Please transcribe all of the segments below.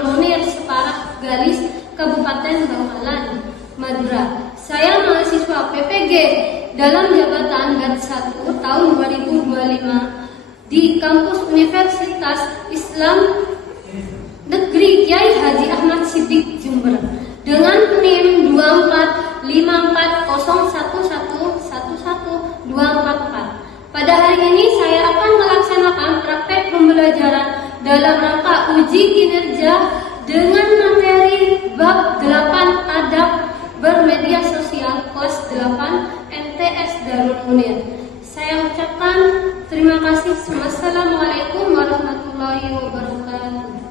Darul Munir, Separak Galis, Kabupaten Bangkalan, Madura. Saya mahasiswa PPG dalam jabatan GAT 1 tahun 2025 di kampus Universitas Islam Negeri Kiai Haji Ahmad Siddiq Jember dengan NIM 24510111124. Pada hari ini saya akan melaksanakan praktek pembelajaran dalam rangka uji kinerja dengan materi bab 8 adab bermedia sosial kelas 8 MTS Darul Munir. Saya ucapkan terima kasih. Wassalamualaikum warahmatullahi wabarakatuh.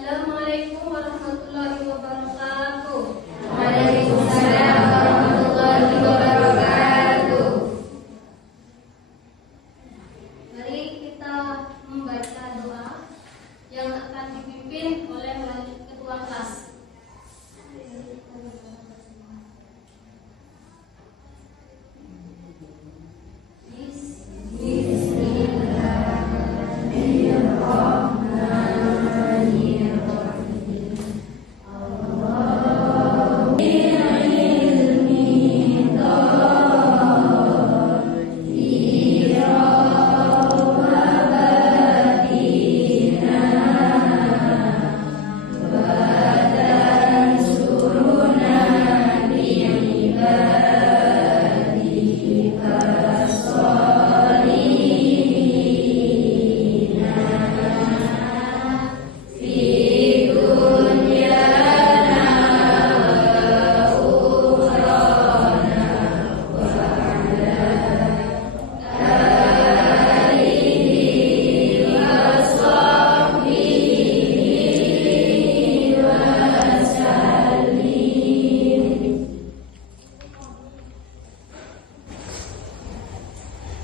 Assalamualaikum warahmatullahi wabarakatuh. Waalaikumsalam warahmatullahi wabarakatuh. Mari kita membaca doa yang akan dipimpin oleh ketua kelas.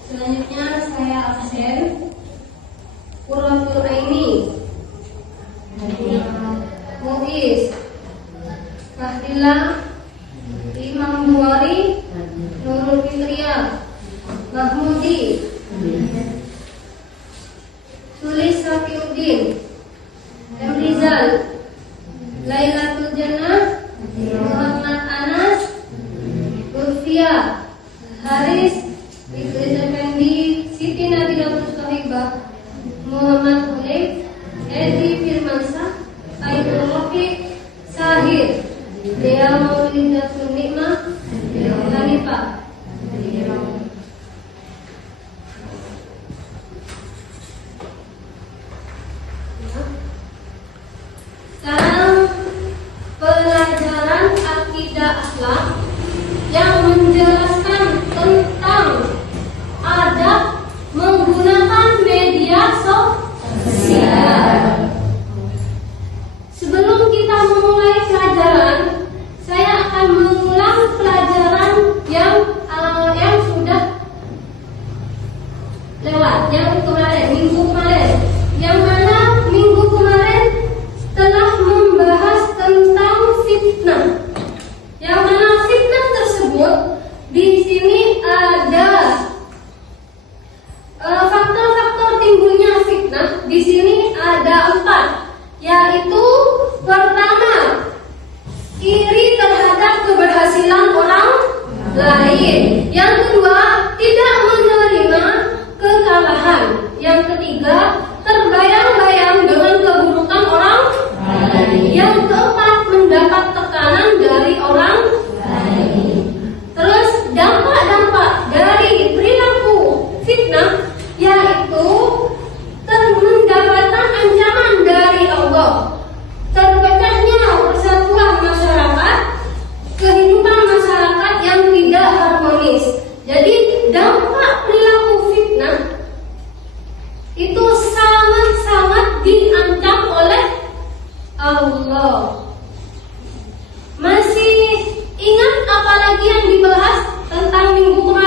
Selanjutnya saya absen. Qurratul Aini, Muiz, Fahdila, Imam Bukhari, Nurul Fitria, Mahmudi, Sulis Safiuddin, Emrizal, Lailatul Jannah, Muhammad Anas, Lutfia, Haris, Idris Effendi, Siti Nabilatul Sohibah, Muhammad Ulif, Edi Firmansyah, Aidul Rafiq, Sahir, Dea Maulidatul Nikmah, Hanifah. Sekarang pelajaran akidah akhlak yang menjelaskan tentang adab menggunakan media sosial. Sebelum kita memulai pelajaran, saya akan mengulang pelajaran yang sudah lewat, yang kemarin, minggu kemarin. Yang mana minggu kemarin telah membahas tentang fitnah. Yang mana fitnah tersebut di sini ada faktor-faktor timbulnya fitnah. Di sini ada 4, yaitu pertama, iri terhadap keberhasilan orang lain. Yang kedua, tidak menerima kekalahan. Yang ketiga, terbayang-bayang dengan keburukan orang lain. Yang keempat, mendapat tekanan dari orang lain. Terus dampak-dampak dari perilaku fitnah yaitu mendapatkan ancaman dari Allah, terpecahnya persatuan masyarakat, kehidupan masyarakat yang tidak harmonis. Jadi dampak perilaku fitnah itu sangat-sangat diancam oleh Allah. Masih ingat apalagi yang dibahas tentang minggu kemarin?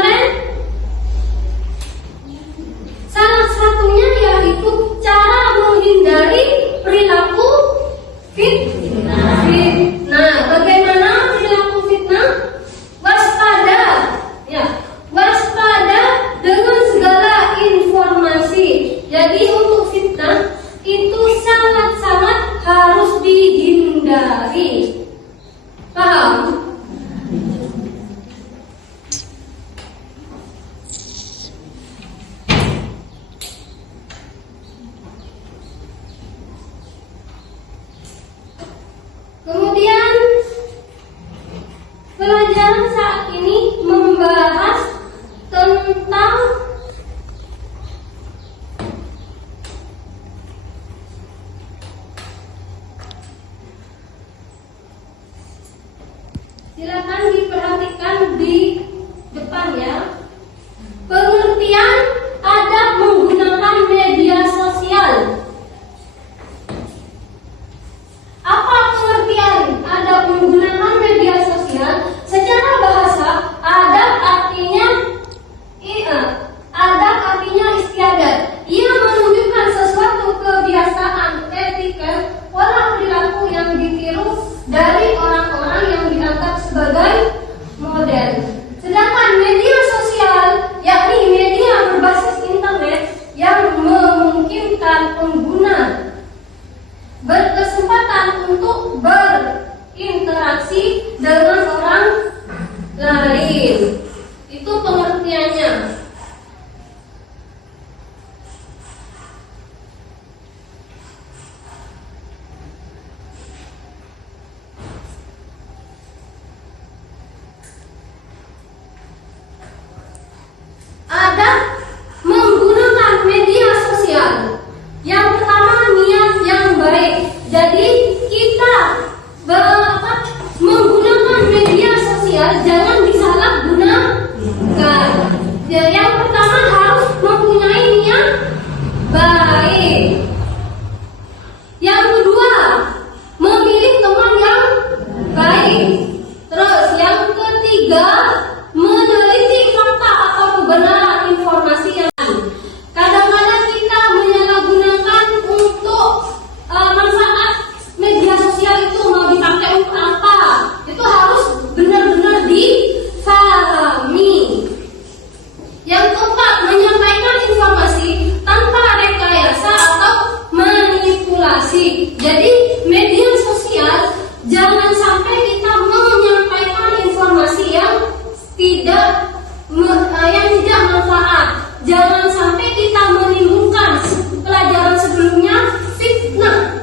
yang tidak manfaat. Jangan sampai kita menimbulkan pelajaran sebelumnya fitnah.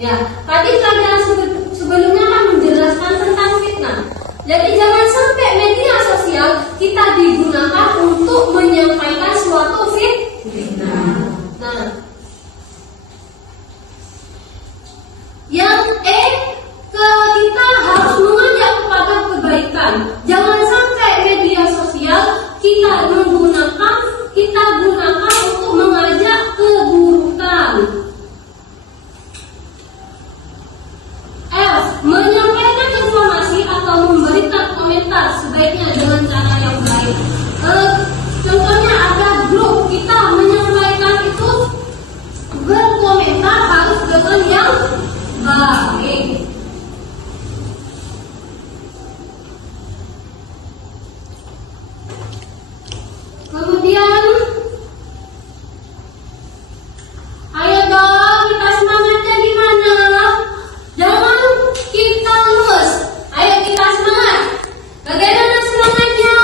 Ya, tadi pelajaran sebelumnya kan menjelaskan tentang fitnah. Jadi jangan sampai media sosial kita digunakan untuk menyampaikan suatu fitnah. Nah, yang kita harus mengajak kepada kebaikan. Jangan sampai media sosial kita gunakan untuk mengajak keburukan. Menyampaikan informasi atau memberikan komentar sebaiknya dengan cara yang baik. Contohnya ada grup, kita menyampaikan itu berkomentar harus dengan yang baik. Kemudian, ayo dong kita semangatnya gimana? Jangan kita lemes. Ayo kita semangat. Bagaimana semangatnya?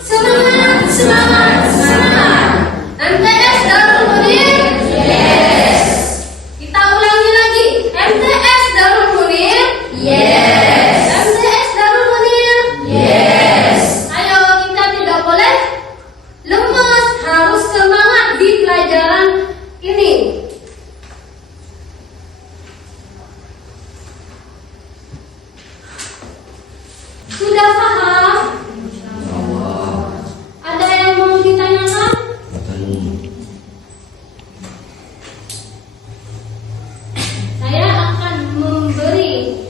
Semangat, semangat, semangat. MTS Darul Munir? Yes. Kita ulangi lagi. MTS Darul Munir? Yes. MTS Darul Munir? Yes. Ayo kita tidak boleh lemes, harus semangat di pelajaran ini. Sudah paham? Ada yang mau ditanyakan? Saya akan memberi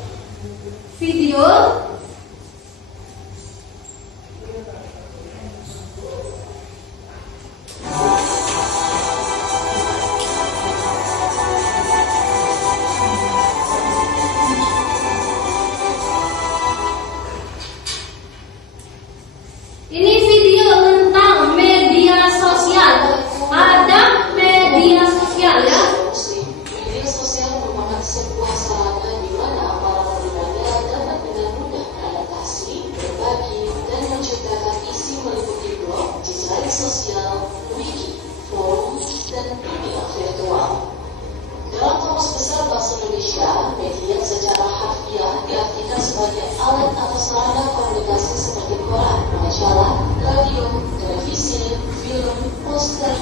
video ini video tentang media sosial. Ada media sosial ya. Media sosial merupakan sebuah sarana di mana para pengguna dapat dengan mudah beradaptasi, berbagi, dan menciptakan isi meliputi blog, jejaring sosial, wiki, forum, dan media virtual. Dalam Kamus Besar Bahasa Indonesia, media secara harfiah diartikan sebagai alat atau sarana komunikasi seperti koran, majalah, radio, televisi, film, poster,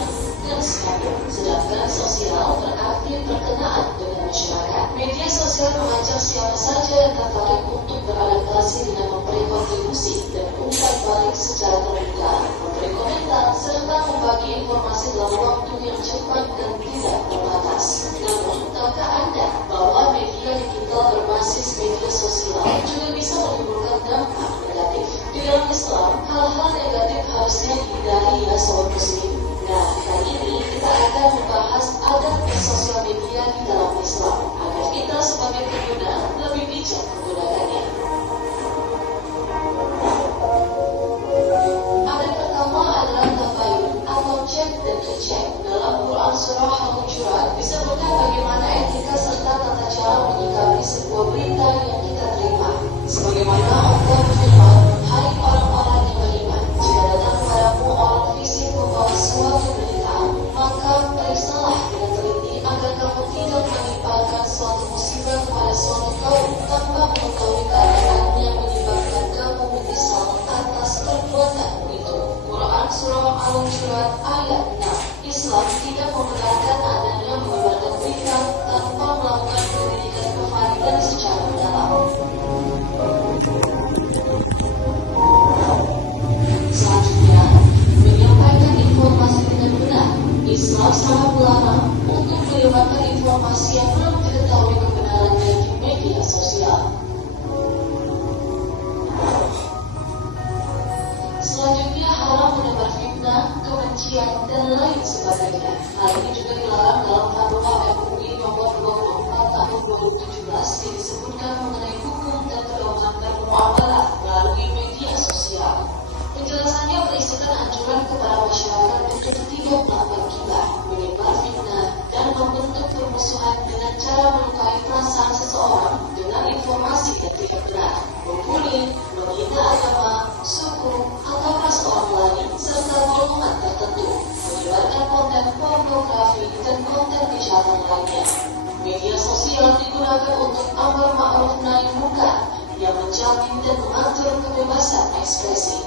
dan sebagainya. Sedangkan sosial berarti perkenaan dengan masyarakat. Media sosial mengajak siapa saja yang tertarik untuk beradaptasi dengan memberi kontribusi dan umpan balik secara terbuka, memberi komentar, serta membagi informasi dalam waktu yang cepat dan tidak terbatas. Namun, tahukah Anda bahwa media digital berbasis media sosial juga bisa menimbulkan dampak negatif? Di dalam Islam, hal-hal negatif harusnya dihindari ya sobat muslim. Nah, kali ini kita akan membahas adab sosial media di dalam Islam agar kita sebagai pengguna lebih bijak menggunakannya. Adab pertama adalah tabayun atau cek dan kecek. Dalam Quran Surah Al-Hujurat disebutkan bagaimana etika serta tata cara menyikapi sebuah berita yang kita terima. Sebagaimana Allah berfirman, hai orang-orang yang beriman, jika datang kepadamu orang fisik membawa suatu berita, maka periksalah dengan teliti agar kamu tidak menimpakan suatu musibah kepada suatu kaum tanpa mengetahui keadaan yang menyebabkan kamu menyesal atas perbuatan itu. Quran Surah Al-Hujurat ayat 6. Islam tidak membenarkan adanya menyebarkan berita tanpa melakukan penyelidikan kevalidan secara mendalam. Selanjutnya, menyampaikan informasi dengan benar. Islam sangat melarang untuk menyebarkan informasi yang belum diketahui kebenarannya di media sosial. Selanjutnya, haram menebar fitnah, kebencian, dan lain sebagainya. Hal ini juga dilarang dalam Fatwa MUI nomor 24 tahun 2017 yang disebutkan mengenai hukum dan pedoman bermuamalah melalui media sosial. Penjelasannya berisikan anjuran kepada masyarakat untuk tidak melakukan gibah, menyebar fitnah, dan membentuk permusuhan dengan cara melukai perasaan seseorang dengan informasi yang tidak benar, membuli, menghina agama, suku, atau ras orang lain digunakan untuk amar ma'ruf nahi munkar yang menjamin dan mengatur kebebasan ekspresi.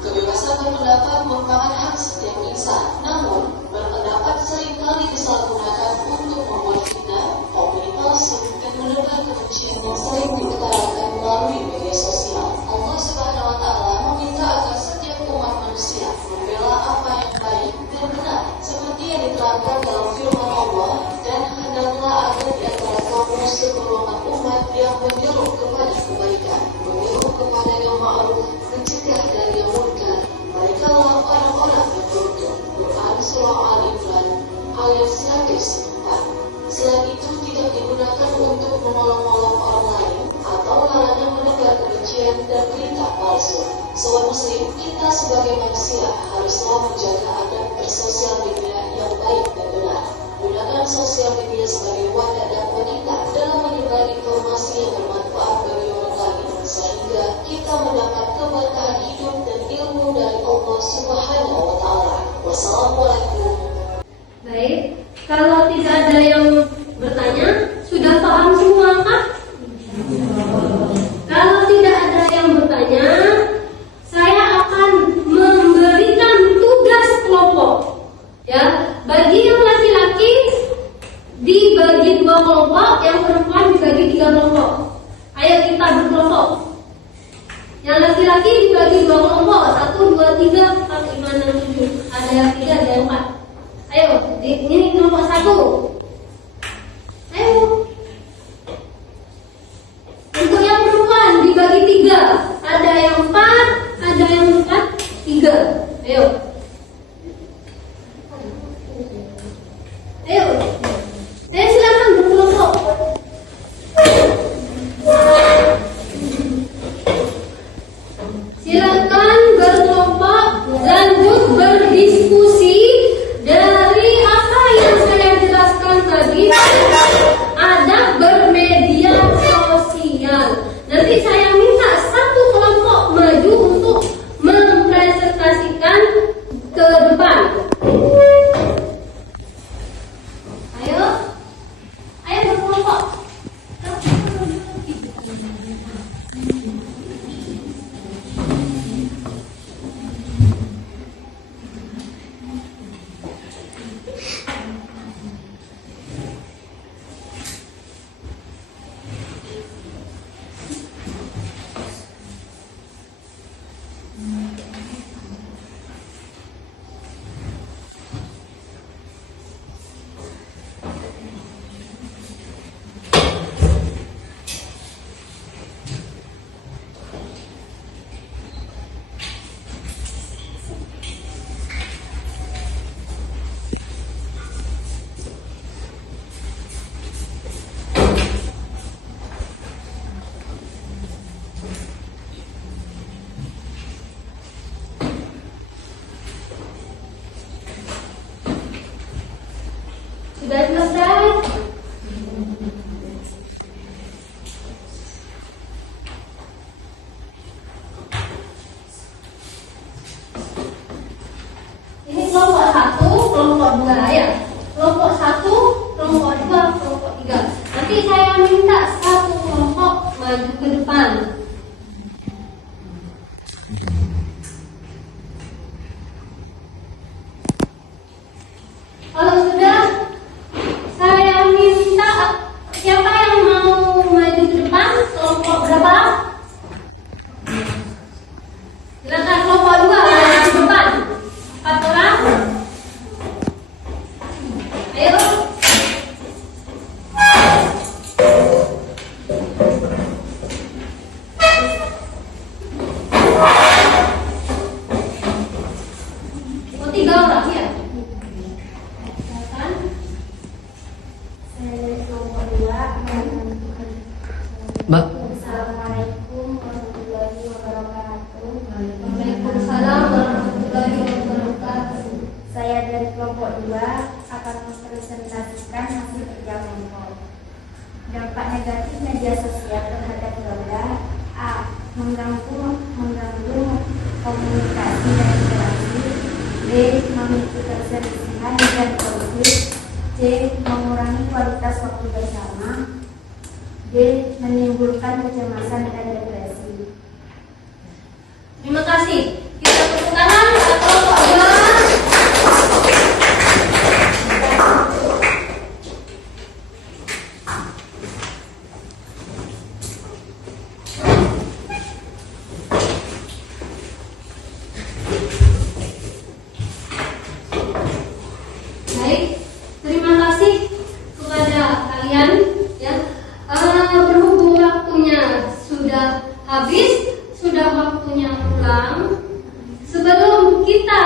Kebebasan berpendapat merupakan hak setiap insan, namun berpendapat seringkali disalahgunakan untuk membuat fitnah, opini palsu, dan menebar kebencian yang sering diutarakan melalui media sosial. Allah Subhanahu wa Ta'ala meminta agar setiap umat manusia membela apa yang baik dan benar, seperti yang diterangkan dalam firman Allah, dan hendaklah ada di antara kamu segerombolan umat yang menyeru kepada kebaikan, menyeru kepada yang ma'ruf, mencegah dari yang munkar. Mereka lah orang-orang yang beruntung. Quran Surah Al-Imran ayat 104. Selain itu tidak digunakan untuk menolong-nolong orang lain atau larangan menebar kebencian dan berita palsu. Sobat muslim, kita sebagai manusia haruslah menjaga adab bersosial media yang baik dan benar. Gunakan sosial media sebagai wadah dakwah kita dalam menyebar informasi yang bermanfaat bagi orang lain, sehingga kita mendapat keberkahan hidup dan ilmu dari Allah Subhanahu wa Ta'ala. Wassalamualaikum. Baik, kalau tidak ada yang bertanya, sudah paham semua kah? Kalau tidak ada yang bertanya, saya akan memberikan tugas kelompok. Ya, bagi yang laki-laki dibagi 2 kelompok, yang perempuan dibagi 3 kelompok. Ayo kita berkelompok. Yang laki-laki dibagi 2 kelompok, 1, 2, 3, 4, 5, 6, 7. Ada yang 3, ada yang 4. Ayo, ini kelompok 1. Ayo. Untuk yang perempuan dibagi 3. Ada yang 4, ada yang 4, 3. Ayo. Ayo. Saya silakan berkelompok. Silakan berkelompok, lanjut berdiskusi dari apa yang saya jelaskan tadi. Adab bermedia sosial. Nanti saya minta satu kelompok maju untuk mempresentasikan ke depan. Ayo, ayo berkelompok. Sudah selesai? Ini kelompok 1, kelompok 2 ya. Kelompok 1, kelompok 2, kelompok 3. Nanti saya minta satu kelompok maju ke depan. Kalau sudah, saya minta siapa yang mau maju ke depan? Kelompok berapa? Silakan kelompok 2 maju ke depan. 4 orang. Ayo. Oh, 3 orang ya? Silakan. Mbak. Assalamualaikum warahmatullahi wabarakatuh. Waalaikumsalam warahmatullahi wabarakatuh. Saya dari kelompok 2 akan mempresentasikan hasil kerja kelompok. Dampak negatif media sosial terhadap keluarga: A. Mengganggu komunikasi dan interaksi. B. Memicu perselisihan dan konflik. C. Mengurangi kualitas waktu bersama. D. Menimbulkan kecemasan dan depresi. Terima kasih. Kita tepuk tangan atau doa. Baik, terima kasih kepada kalian ya. Berhubung waktunya sudah habis, sudah waktunya pulang. Sebelum kita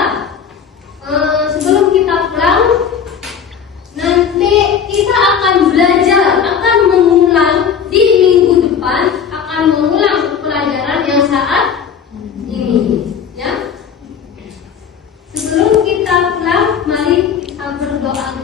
pulang, nanti kita akan belajar, akan mengulang di minggu depan, akan mengulang pelajaran yang saat ini, ya. Sebelum kita pulang, mari kita berdoa.